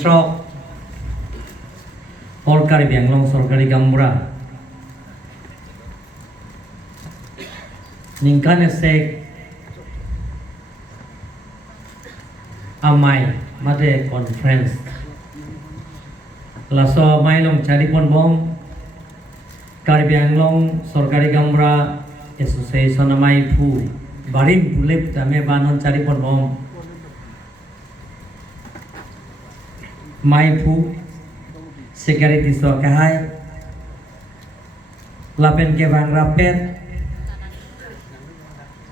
Stroke Polkari Bianglong Sorkari Gambra Ningkane Sek Amai Mate Conference Laso Mailong Charipon Bom Kari Bianglong Sorkari Gambra Association Amai Pu Barim Pulip Tame Banon Charipon Bom Maipu security so kahai lapen ke bang rapet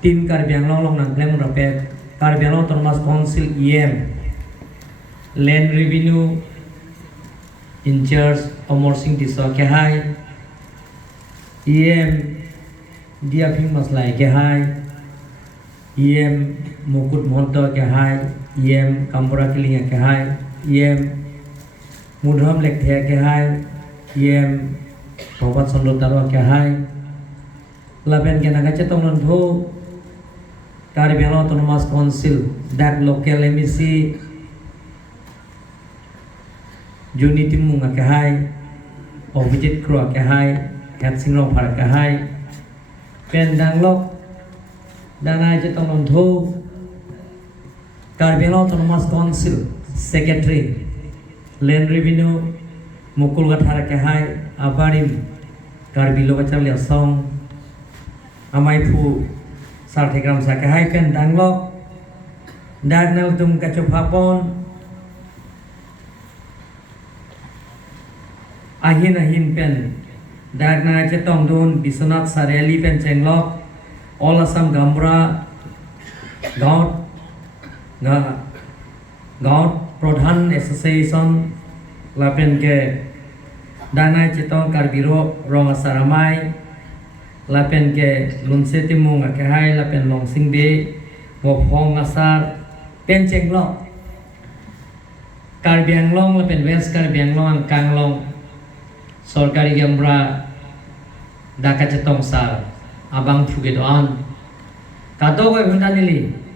tim Kari Bianglong long nang klem rapet Kari Bianglong Thomas Council EM Land Revenue in charge Omor Singh so kahai EM dia phim maslai kahai EM Mukut Monto kahai EM Kampura Kilinga kahai EM Mudham Lekthea kahai EM Probat Sondotaro kahai Laben kenaga cetong nonto Kari Bianglong Thomas Council dak local MEC Juni Timunga kahai Obijit Kro kahai Hat Singrong Par kahai Pen danglok dana cetong nonto Kari Bianglong Thomas Council Secretary Land Revenue Mukul Gathara kahai Abarim Kari Bilo Bachar Lia Song Amai Pu Sarthegram sa kahai pen danglok Dagnal tum kachopapon Ahin pen Dagna chetong dun Biswanath Sareli pen cenglok All Assam Gambra Gaut Pradhan Association Lapen ke Dana Cetong Karbiro Rong Asaramai Lapen ke Lunse Timung Akahai Lapen Long Singbe Wopong Asar Pen Cenglok Kari Bianglong Lapen West Kari Bianglong Kanglong Sorkari Gambra Daka Cetong Sar Abang Pugedoan Kato Goi Hundanili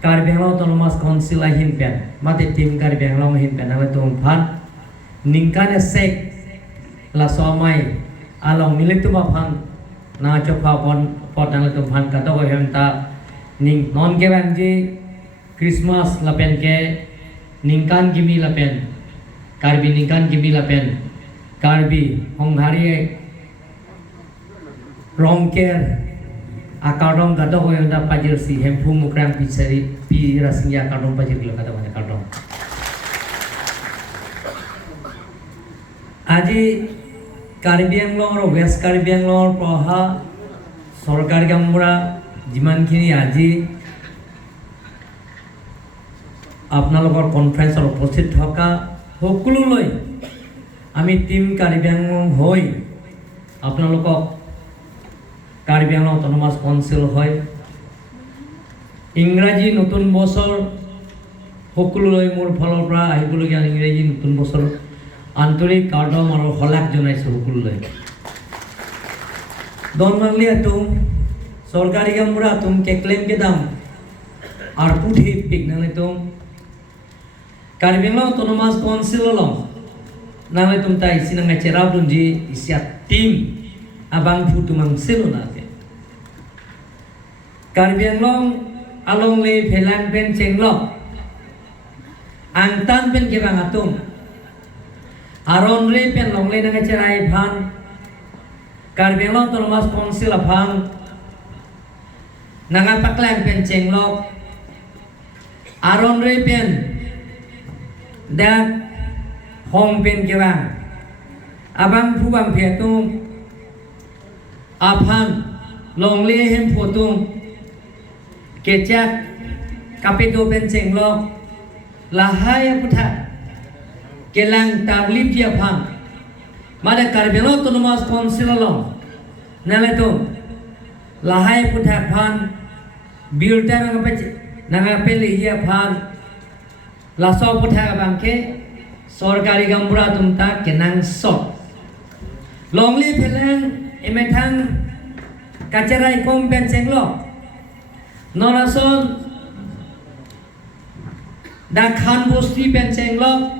Kari Bianglong Thomas Council ahin pen mate tim Kari Bianglong ahin pen nang tum phan ningkane sek la somai along milik tu phan na chopha pon pot nang tum phan kato ko hemta ning non ke banji Christmas la pen ke ningkan gimi la pen Karbi ningkan gimi la pen Karbi honghari rongker Akadong kata ko yung pajir si hempu mukrang pisari pi rasingya akadong pajir kilo kata mana akadong. Aji Kari Bianglong ro West Kari Bianglong proha Sorkari Gambra jiman kini aji আপনালোকৰ কনফাৰেন্সৰ উপস্থিত থকা সকলোলৈ আমি team Kari Bianglong হৈ আপোনালোকক Kari Bianglong Thomas Council হয় ইংৰাজী নতুন বছৰ সকলোলৈ মোৰ ফলৰ পৰা আহিবলগীয়া ইংৰাজী নতুন বছৰ আন্তৰিক কাৰ্ডম আৰু হলাক জনাইছো সকলোলৈ দন মাংলিয়া তুম সরকারি গামরা তুম কে ক্লেম के दाम আর পুঠি পিগনালে তুম Kari Bianglong Thomas Council lo nawe tum tai sinang cerau dunji isia tim abang putu mang silona Kari Bianglong along le phelang pen chenglok angtan pen ke bang atum aron re pen long le nang cerai phan Kari Bianglong Thomas Council aphang nang paklang pen chenglok aron re pen dak hong pen ke bang abang phu bang phetung aphang long le hem photung Kecak kapitu penceng lo lahaya putha kelang tablib dia phang mada Kari Bianglong Thomas Council lo nale tu lahaya putha phang bilta nangape liya phang laso putha bangke Sorkari Gambra tumta kenang sok longli phelang emethang kacerai kom penceng lo Norason dak khan bosti penceng lo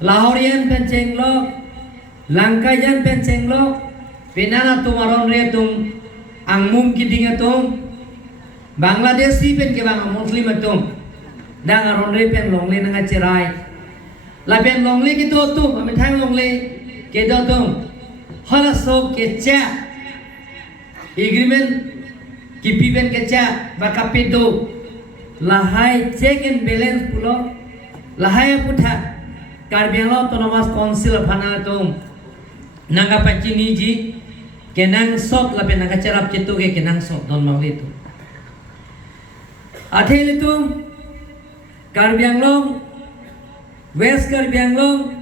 Lahorian pen cenglok, Langkayan pen cenglok, penana tumaron re tum, angmum kiding atum, Bangladeshi pen ke bang Muslim atum, dang aron re pen longle nang cerai, la pen longle ki to tum, ame thang longle ke do tum, hala so ke cha, agreement kipi pen ke cha, bakapido, lahai check and balance pulo, lahai putha. Karbiang Autonomous Council phana tum nanga pachini ji kenang sop lape nanga cerap cetu ke kenang sop don mangli tu athel tum Karbiang Long West Karbiang Long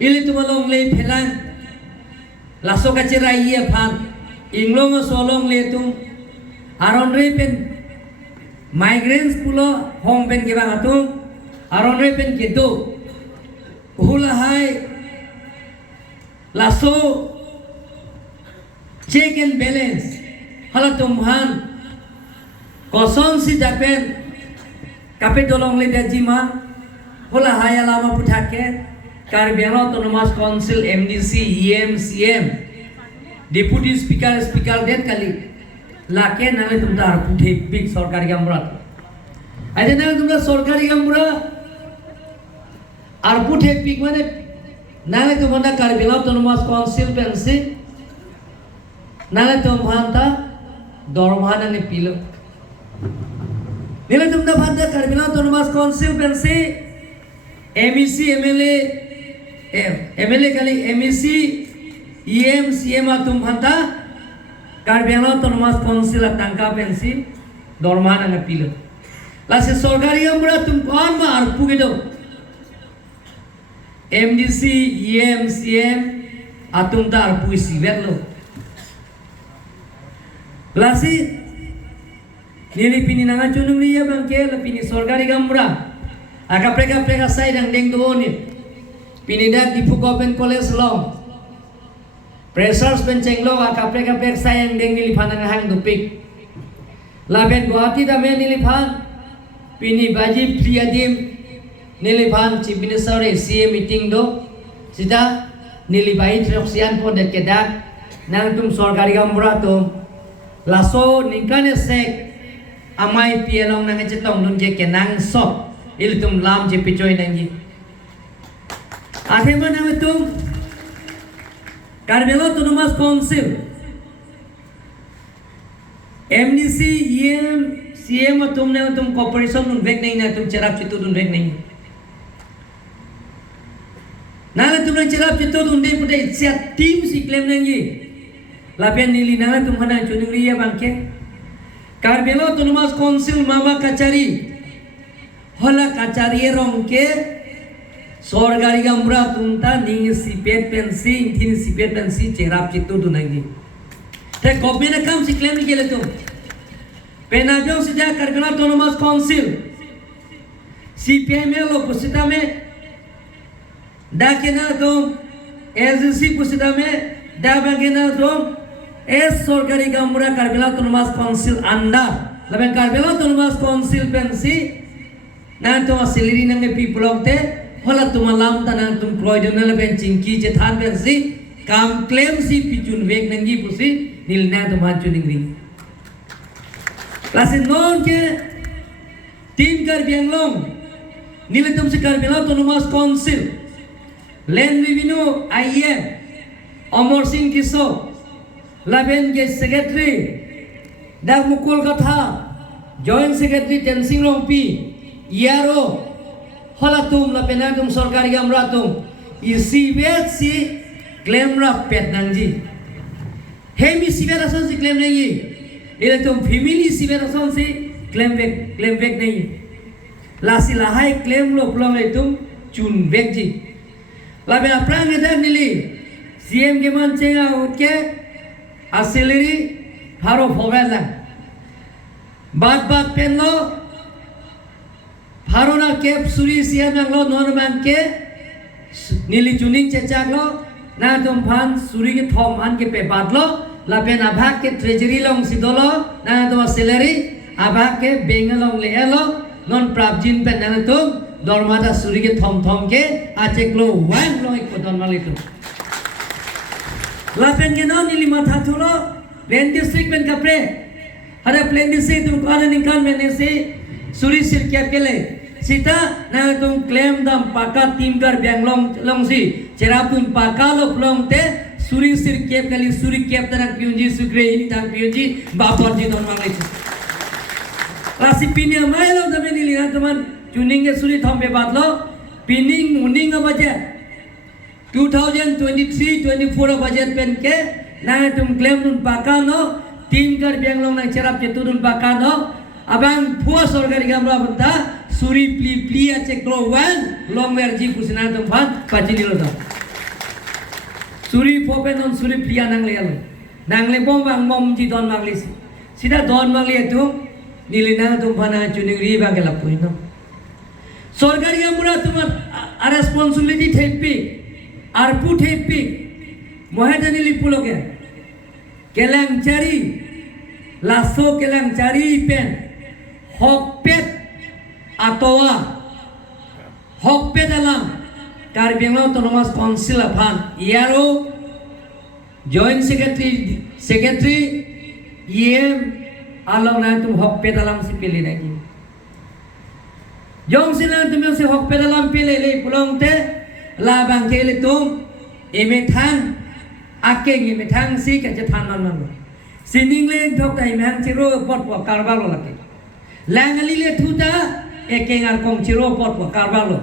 ili tum long le phelang laso ka cera iya phan inglong solong le tum aron re pen migrants pulo hong pen ke bang atum aron re pen ketu Hulahai laso check and balance halatumhan kosong si dapen kapitolong leda jima hulahai alama putake Karbiang Autonomous Council MDC EMCM Deputy Speaker det kali lake nale tumta puthe big sorkari gamura aje nale tumta sorkari gamura আর পুঠে পিক মানে নালে তো মন্ডা কারবিং autonomous council পেনসি নালে তো ভান্তা দরমহা নানে পিলো নিলে তোমরা ভান্তা কারবিং অটোনোমাস কাউন্সিল পেনসি এমইসি এমএলএ খালি এমইসি ইএম সিএম তুম ভান্তা কারবিং অটোনোমাস কাউন্সিল টাঙ্কা পেনসি দরমহা নানে পিলো লাসে সরকারি আমরা তুম কোন মা আর পুগে দাও MDC, EMCM, atum tar puisi berlo. Lasi, nili pini nanga cunung liya bangke, pini sorgari gamura. Aka preka sai dang deng dooni. Pini dak di Pukopen College long. Pressers penceng lo aka preka sai yang deng nili panang hang dupik. Laben Guwahati da me nili pan. Pini baji priyadim. Niliphan Chief Minister CA meeting do sida nilibai troksian po det kedak nang tum sorkari gamura tum laso ningkane sek amai pielong nang chetong nun je kenang sop il tum lam je pichoi nangi athema nang tum Karbiang Autonomous Council MDC EM CM tum nang tum cooperation nun vek nahi na tum cherap chitu dun vek nahi Nala tumna cerap itu tunde putih siat tim si klaim nangi. Lapian nili nala tumhana cunuri ya bangke. Karbiang Autonomous Council mama kacari. Hola kacari rongke. Sorgari gamura tumta ning sipet pensi intini sipet pensi cerap itu tunangi. Te kopnya kam si klaim ni tum. Penajong sejak Karbiang Autonomous Council. CPM lo pusita me Dakena dom agency pusita me dabagena dom es sorkari gamura Karbiang Autonomous Council anda laben Karbiang Autonomous Council pensi nan to salary nang pi block te hola tumalam tanan tum provisional laben chingki je than pensi kam claim si pichun vek nangi pusi nilna to man chuningri klase non ke team Karbiang long nile tum se Karbiang Autonomous Council Land Revenue IM Amar Singh Kiso Laben ke Secretary Dak Mukul Katha Joint Secretary Tensing Longpi Iaro Halatum Lapenatum Sorkari Gamratum Isi bet si claim ra pet nangji Hemi si bet asan si claim nahi Ila tum family si bet asan si claim back nahi Lasi lahai claim lo pulang itum chun back ji Labe aprang edak nili CM ke mancenga utke asiliri haro fobela bat penlo harona kep suri CM nanglo norman ke nili chuning chechak lo na tum phan suri ke thom han ke pe badlo labe na bhag ke treasury long sidolo na to salary abhag ke bengalong le elo non prabjin pe na tum dormata suri ke thom ke ache klo wang lo ek don malitu lapen ke no nili matha thulo plain district pen kapre hara plain district tum kare ninkan mene se suri sir kya kele sita na tum claim dam paka timgar banglong long si cherapun paka lo plong te suri sir kep kali suri kep tanang pyunji sugre ini tang pyunji bapor ji don malitu Rasi pinia mailo dame nili na teman tuning ke suri thombe badlo pinning muning budget 2023-24 budget pen ke na tum claim dun pakano tim gar banglong nang cerap ceturun pakano abang phua sorgari gamra banta suri pli ache klo wan long verji pusina tum phan pachini lo suri phopen on suri plia nang le bom bang mom ji don mangli sida don mangli tu nilina tum phana chuning ri bang ke lapuino sorgari gamra tumar responsibility thepi arpu thepi mohedani lipuloke kelang cari lasso kelang cari pen hokpet atoa hokpet alam Karbi Anglong Autonomous Council aphan iaro joint secretary EM along na tum hokpet alam si pili nagi jong sina tum se hokpet alam pili le pulong te la bang kele tum emethan akeng emethan si ka je than man sining le thok tai mang chiro pot po karba lo lake langali le thuta ekeng ar kong chiro pot po karba lo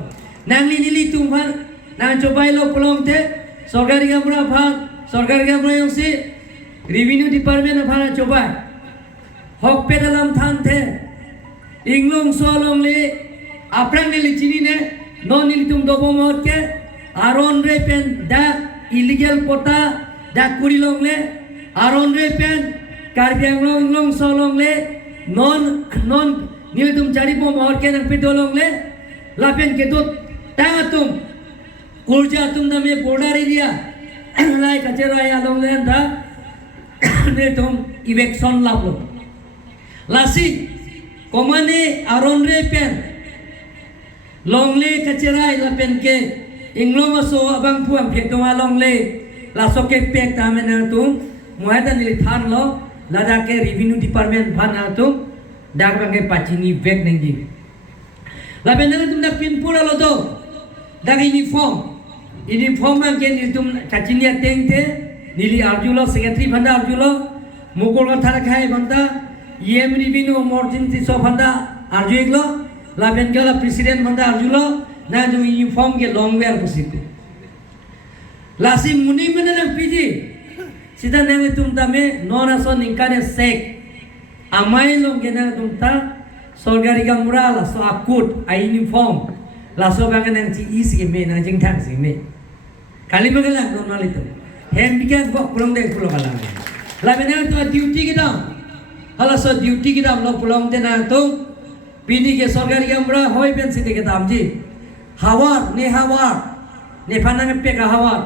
nangli nili tum phan nang chobai lo pulong te sorgari gamra phan sorgari gamra yong si revenue department phan chobai hokpet alam than the inglong solong le aprang le chini ne no nili tum dobo mot ke aron re pen da illegal pota da kurilong le aron re pen Karbi Anglong inglong solong le non nili tum chari po mot ke nang pedolong le lapen ke dot ta tum urja tum na me border area lai kachera ya long le da ne tum eviction lablo lasi komane aron re pen longle kacerai la pen ke inglong so abang puang phek to longle la so ke pek ta men tu muada ni than lo lada ke revenue department bhana tu dak bang ke pachini vek neng ji la pen tum dak pin pura lo do dak uniform bang ke ni tum kachini teng te nili arjulo secretary bhanda arjulo mukul ka thara khai bhanda EM revenue emergency so bhanda arjuiglo la bengala president bhanda arjulo na jo uniform ke long wear positu lasi muni mena na piji sida nang tum tame nona so ninkane sek amai long ke na tum ta sorgari gamura la so akut a uniform la so bang nang chi is ke me na jing thang si me kali magala normal itu hem bikan ko pulong de pulo kala la bena to duty ke dam hala so duty ke dam lo pulong de na to pini ke sorgari gamura hoi pen side ke dam ji hawar ne panang pe ka hawar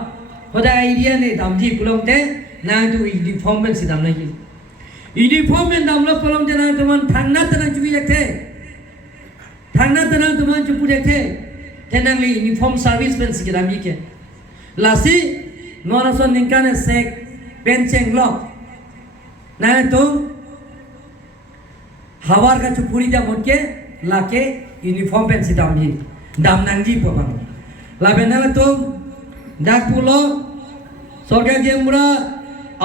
hoda area ne dam ji pulong de na to uniform pen sidam na ki uniform pen dam lo pulong de na to man thangna tan chu bi lakhe thangna tan to man chu pu lakhe tenang li uniform service pen sikidam ji ke lasi nona son ninkane sek pen cheng lock na to hawar ka chu puri da monke lake uniform pen sidam ji dam nang ji popang la benala to dak pulo sorga gemura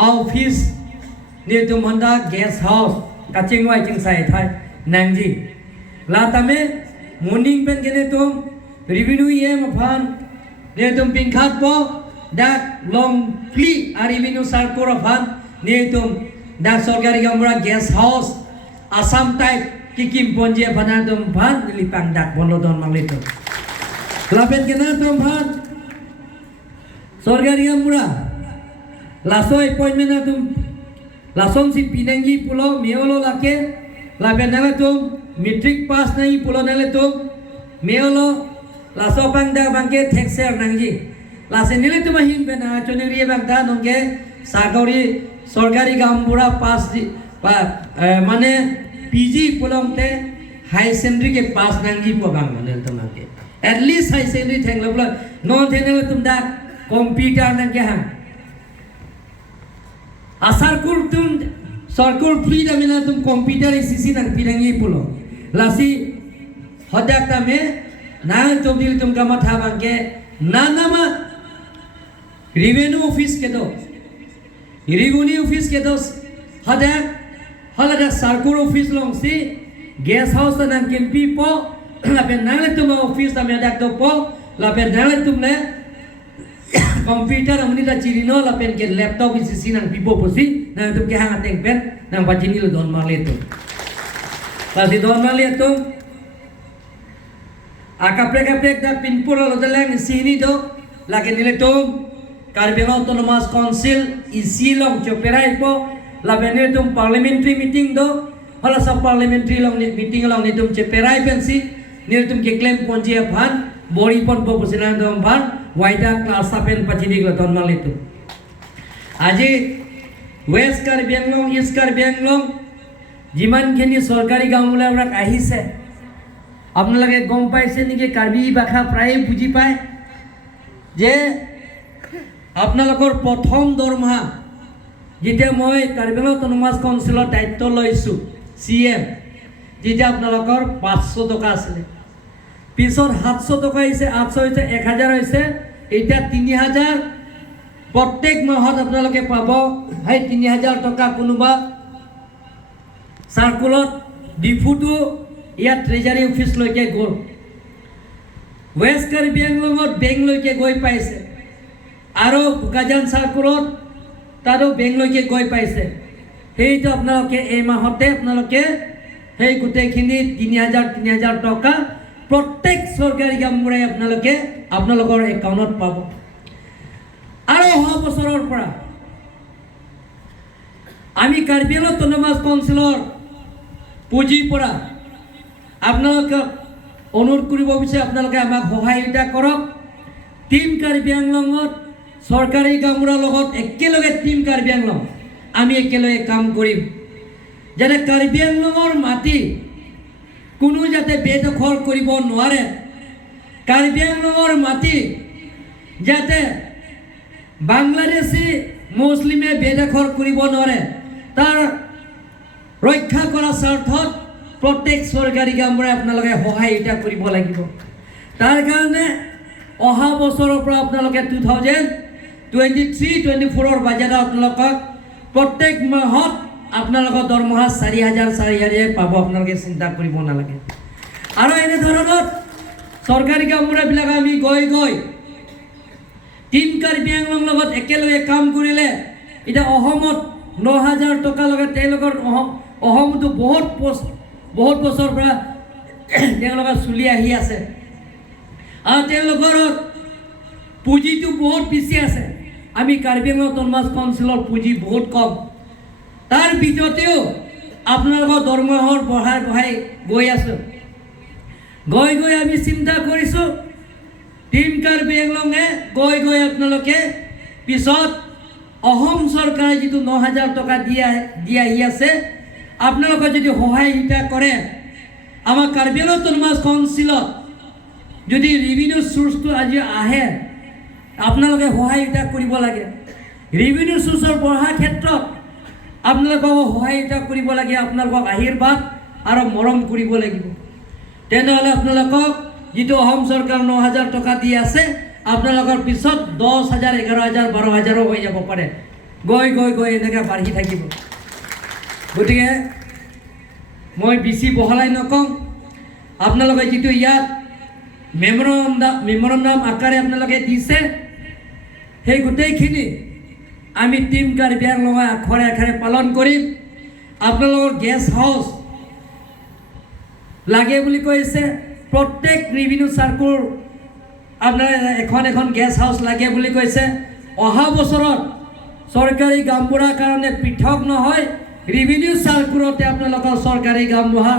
office ne to manda guest house kaching wai ching sai thai nang ji la tame morning pen gene to revenue em phan ne to pin khat po dak long fli a revenue circle phan ne to dak sorgari gemura guest house Assam type kikim ponje phana to phan lipang dak bono don mangleto lapen kena tom phan sorgari gamura laso appointment na tum lasom si pinangi pulo meolo lake lapen na tum metric pass nai pulo na le tum meolo laso pangda bangke thexer nangji lasen nile tum hin bena choneri bangda nongke sagori sorgari gamura pass mane PG pulong te high secondary ke pass nangji po bang mane tumake at least high secondary ঠেং ল'বলৈ নথেনেলে তোমাক computer নাকে হাং আসাৰকুল তুম সরকুল free দামিনা তুম computer CC নাং পিরাঙ্গি পুলো লাসি হদাক তামে না তুম দিল তুম কামা था बांके ना नामा रिवेन्यू ऑफिस के दो रिवेन्यू ऑफिस के दो हदाक हलादा सर्कुल ऑफिस लोंग सी गेस्ट हाउस तना केम्पी पो लापे नाले तुम ऑफिस तामे हदाक तो पो लापे नाले तुमले कंप्यूटर अमनी दा चिरिनो लापेन के लैपटॉप सीसी नang pipo posi nang तुम के हां टेंग पेन nang bajini lo don male tu pasti don male tu akaprek da pinpura lo dalang sini do lagi nile tu Karbela Autonomous Council isilong choperai po lapen tu parliamentary meeting do hala sa parliamentary long meeting long ni tu choperai pensi nile tu ke claim ponjia bhan bori pon po posinan dom bhan वाइडा class अपेन पचिनी गलतन माल itu আজি west Karbi Anglong east Karbi Anglong যিমানখিনি চৰকাৰী গাঁওবিলাক আহিছে আপোনালোকে গম পাইছে নেকি কাৰ্বি ভাষা প্ৰায় বুজি পায় যে আপোনালোকৰ প্ৰথম দৰমহা যেতিয়া মই কাৰ্বি আংলং অটোনমাস কাউন্সিলৰ দায়িত্ব লৈছো সিএম যেতিয়া আপোনালোকৰ 500 টকা আছিল পিছত 700 টকা হৈছে 800 হৈছে 1000 হৈছে এটা 3000 প্রত্যেক মাহত আপোনালোকে পাব হাই 3000 টাকা কোনোবা সার্কুলত ডিফুটো ইয়া ট্রেজারি অফিস লৈকে গল ওয়েস্ট কাৰ্বি আংলঙত বেংক লৈকে গৈ পাইছে আৰু বুকাজান সাৰ্কুলত তাৰো বেংক লৈকে গৈ পাইছে সেইটো আপোনালোকে এই মাহতে আপোনালোকে সেই গোটেইখিনি 3000 টাকা প্রত্যেক সরকারি কামৰে আপোনালোকে আপোনালোকৰ একাউণ্টত পাব আৰু অহা বছৰৰ পৰা আমি কাৰ্বি আংলং অটোনমাস কাউন্সিলৰ পুঁজিৰ পৰা আপোনালোকে অনুৰোধ কৰিব বিচাৰে আপোনালোকে আমাক সহায়তা কৰক টিম কাৰ্বি আংলঙত চৰকাৰী কামৰৰ লগত একেলগে টিম কাৰ্বি আংলং আমি একেলগে কাম কৰিম যেনে কাৰ্বি আংলঙৰ মাটি কোনো যাতে বেদখল কৰিব নোৱাৰে কাৰ্বি আংলঙৰ মাটি যাতে বাংলাদেশী মুছলিমে বেদখল কৰিব নোৱাৰে তাৰ ৰক্ষা কৰা স্বাৰ্থত প্ৰত্যেক চৰকাৰী কামৰে আপোনালোকে সহায়তা কৰিব লাগিব তাৰ কাৰণে অহা বছৰৰ পৰা আপোনালোকে 2023-24 বাজেট আপোনালোকক প্ৰত্যেক মাহত আপোনালোকৰ দৰমহা 4000 পাব আপোনালোকে চিন্তা কৰিব নালাগে আৰু এনে ধৰণৰ চৰকাৰী কামবিলাক আমি গৈ টিম কাৰ্বি আংলং লগত একেলগে কাম কৰিলে এটা অসমত 9000 টকা লগে তেওঁলোকৰ অসমতো বহুত বছৰ পৰা তেওঁলোকৰ চলি আহি আছে আৰু তেওঁলোকৰ পুঁজিটো বহুত বেছি আছে আমি কাৰ্বি আংলং অটোনমাস কাউন্সিলৰ পুঁজি বহুত কম তাৰ ভিতৰতেও আপোনালোকৰ দৰমহাৰ বঢ়াই গৈ আছে গৈ আমি চিন্তা কৰিছো টিম কাৰ্বি আংলঙে গৈ আপোনালোকে পিছত অসম চৰকাৰে যিটো 9000 টকা দিয়া আহি আছে আপোনালোকে যদি সহায়তা কৰে আমাৰ কাৰ্বি আংলং অটোনমাস কাউন্সিলত যদি ৰেভিনিউ সোৰ্সটো আজি আহে আপোনালোকে সহায়তা কৰিব লাগে ৰেভিনিউ সোৰ্সৰ বঢ়াৰ ক্ষেত্ৰত আপোনালোকক সহায়তা কৰিব লাগে আপোনালোকক আশীৰ্বাদ আৰু মৰম কৰিব লাগিব তেনেহলে আপোনালোকক যিটো অসম চৰকাৰ 9000 টকা দি আছে আপোনালোকৰ পিছত 10000 11000 12000 হৈ যাব পাৰে গৈ এনেকৈ বাঢ়ি থাকিব গতিকে মই বেছি বহলাই নকওঁ আপোনালোকে যিটো ইয়াত মেমোৰেণ্ডাম আকাৰে আপোনালোকে দিছে সেই গোটেইখিনি আমি টিম কাৰ্বি আংলঙে আখৰে পালন কৰিম আপোনালোকৰ গেষ্ট হাউচ লাগে বুলি কৈছে প্ৰত্যেক ৰেভিনিউ সাৰ্কুল আপোনাৰ এখন গেষ্ট হাউচ লাগে বুলি কৈছে অহা বছৰত চৰকাৰী গামবুঢ়াৰ কাৰণে পৃথক নহয় ৰেভিনিউ সাৰ্কুলতে আপোনালোকৰ চৰকাৰী গামবুঢ়া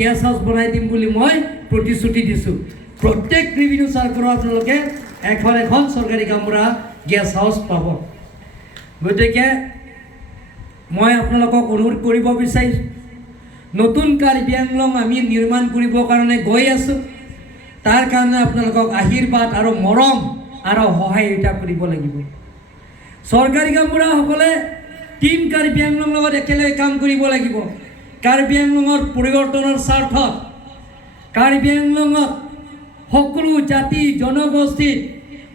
গেষ্ট হাউচ বনাই দিম বুলি মই প্ৰতিশ্ৰুতি দিছোঁ প্ৰত্যেক ৰেভিনিউ সাৰ্কুলত আপোনালোকে এখন চৰকাৰী গামবুঢ়া গেষ্ট হাউচ পাব গতিকে মই আপোনালোকক অনুৰোধ কৰিব বিচাৰিছোঁ নতুন কাৰ্বি আংলং আমি নিৰ্মাণ কৰিবৰ কাৰণে গৈ আছোঁ তাৰ কাৰণে আপোনালোকক আশীৰ্বাদ আৰু মৰম আৰু সহায়তা কৰিব লাগিব। চৰকাৰী গাঁওবুঢ়াসকলে টিম কাৰ্বি আংলঙৰ লগত একেলগে কাম কৰিব লাগিব। কাৰ্বি আংলঙৰ পৰিৱৰ্তনৰ স্বাৰ্থত কাৰ্বি আংলঙত সকলো জাতি জনগোষ্ঠীত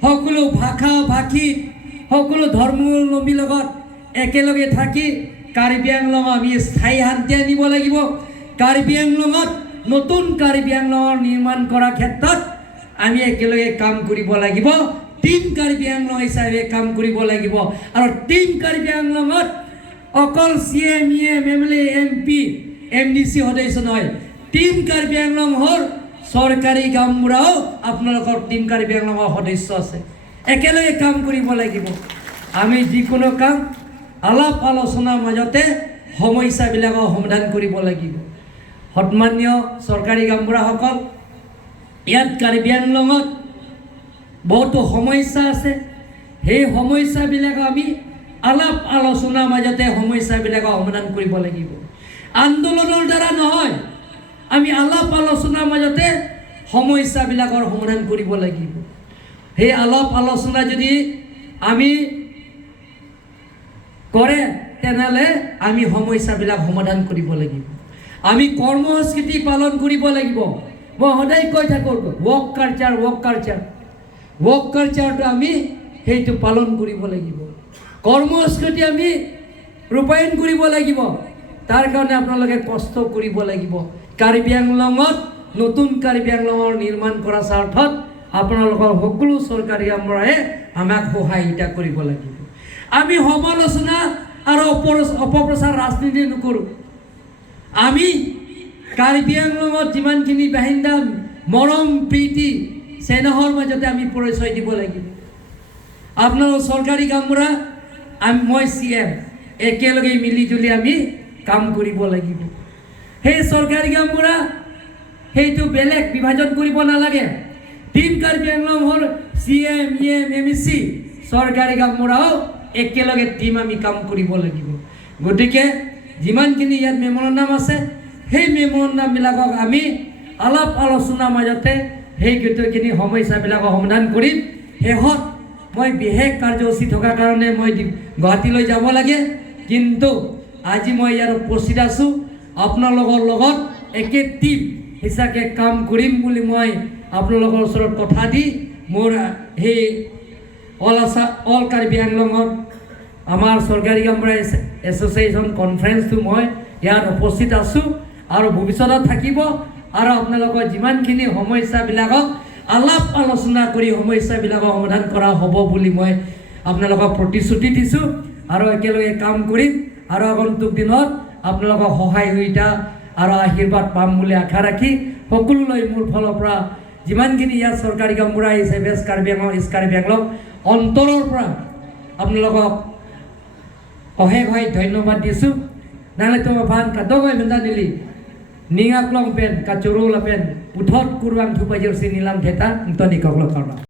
সকলো ভাষা ভাষী সকলো ধৰ্মাৱলম্বীৰ লগত একেলগে থাকি কাৰ্বি আংলঙত আমি স্থায়ী শান্তি আনিব লাগিব। কাৰ্বি আংলঙত নতুন কাৰ্বি আংলঙৰ নিৰ্মাণ কৰাৰ ক্ষেত্ৰত আমি একেলগে কাম কৰিব লাগিব। টিম কাৰ্বি আংলং হিচাপে কাম কৰিব লাগিব। আৰু টিম কাৰ্বি আংলঙত অকল CM MLA MP MDC সদস্য নহয়, টিম কাৰ্বি আংলং হ'ল চৰকাৰী গাঁওবুঢ়াও আপোনালোকৰ টিম কাৰ্বি আংলঙৰ সদস্য আছে। একেলগে কাম কৰিব লাগিব। আমি যিকোনো কাম আলাপ আলোচনাৰ মাজতে সমস্যাবিলাকৰ সমাধান কৰিব লাগিব। সন্মানীয় চৰকাৰী গাঁওবুঢ়াসকল, ইয়াত কাৰ্বি আংলঙত বহুতো সমস্যা আছে। সেই সমস্যাবিলাক আমি আলাপ আলোচনাৰ মাজতে সমস্যাবিলাকৰ সমাধান কৰিব লাগিব। আন্দোলনৰ দ্বাৰা নহয়, আমি আলাপ আলোচনাৰ মাজতে সমস্যাবিলাকৰ সমাধান কৰিব লাগিব। সেই আলাপ আলোচনা যদি আমি কৰে তেনেহ'লে আমি সমস্যাবিলাক সমাধান কৰিব লাগিব। আমি কৰ্মসংস্কৃতি পালন কৰিব লাগিব। মই সদায় কৈ থাকোঁ ৱৰ্ক কালচাৰটো আমি সেইটো পালন কৰিব লাগিব। কৰ্মসংস্কৃতি আমি ৰূপায়ণ কৰিব লাগিব। তাৰ কাৰণে আপোনালোকে কষ্ট কৰিব লাগিব। কাৰ্বি আংলঙত নতুন কাৰ্বি আংলঙৰ নিৰ্মাণ কৰাৰ স্বাৰ্থত আপোনালোকৰ সকলো চৰকাৰী গাঁওবুঢ়াই আমাক সহায়তা কৰিব লাগিব। আমি সমালোচনা আৰু অপপ্ৰচাৰ ৰাজনীতি নকৰোঁ। আমি কাৰ্বি আংলঙত যিমানখিনি বাসিন্দা মৰম প্ৰীতি চেনেহৰ মাজতে আমি পৰিচয় দিব লাগিব। আপোনালোক চৰকাৰী গাঁওবুঢ়া মই CM একেলগে মিলিজুলি আমি কাম কৰিব লাগিব। সেই চৰকাৰী গাঁওবুঢ়া সেইটো বেলেগ বিভাজন কৰিব নালাগে। টিম কাৰ্বি আংলং হ'ল CM MEC চৰকাৰী গাঁওবুঢ়াও একেলগে টিম আমি কাম কৰিব লাগিব। গতিকে যিমানখিনি ইয়াত মেমৰেণ্ডাম আছে সেই মেমৰেণ্ডামবিলাকক আমি আলাপ আলোচনাৰ মাজতে সেই গোটেইখিনি সমস্যাবিলাকৰ সমাধান কৰিম। শেষত মই বিশেষ কাৰ্যসূচী থকাৰ কাৰণে মই গুৱাহাটীলৈ যাব লাগে, কিন্তু আজি মই ইয়াত উপস্থিত আছোঁ। আপোনালোকৰ লগত একে টিম হিচাপে কাম কৰিম বুলি মই আপোনালোকৰ ওচৰত কথা দি মোৰ সেই অল কাৰ্বি আংলঙৰ আমাৰ চৰকাৰী গাঁওবুঢ়া এছ'চিয়েশ্যন কনফাৰেন্সটো মই ইয়াত উপস্থিত আছোঁ আৰু ভৱিষ্যতত থাকিব। আৰু আপোনালোকৰ যিমানখিনি সমস্যাবিলাকক আলাপ আলোচনা কৰি সমস্যাবিলাকৰ সমাধান কৰা হ'ব বুলি মই আপোনালোকক প্ৰতিশ্ৰুতি দিছোঁ আৰু একেলগে কাম কৰিম। আৰু আগন্তুক দিনত আপোনালোকৰ সহায় সহযোগিতা আৰু আশীৰ্বাদ পাম বুলি আশা ৰাখি সকলোলৈ মোৰ ফালৰ পৰা যিমানখিনি ইয়াত চৰকাৰী গাঁওবুঢ়া হিচাপে ইষ্ট কাৰ্বি আংলং অন্তৰৰ পৰা আপোনালোকক অশেষ ধন্যবাদ দিছোঁ। নাহলে তোমার ভান কাদগয় বেন্দা নিলি নিঙাক লং পেন কাচুরো লাপেন উঠত কুরবাং থুপাজের সি নিলাম ধেতা তনি কগলো করবা।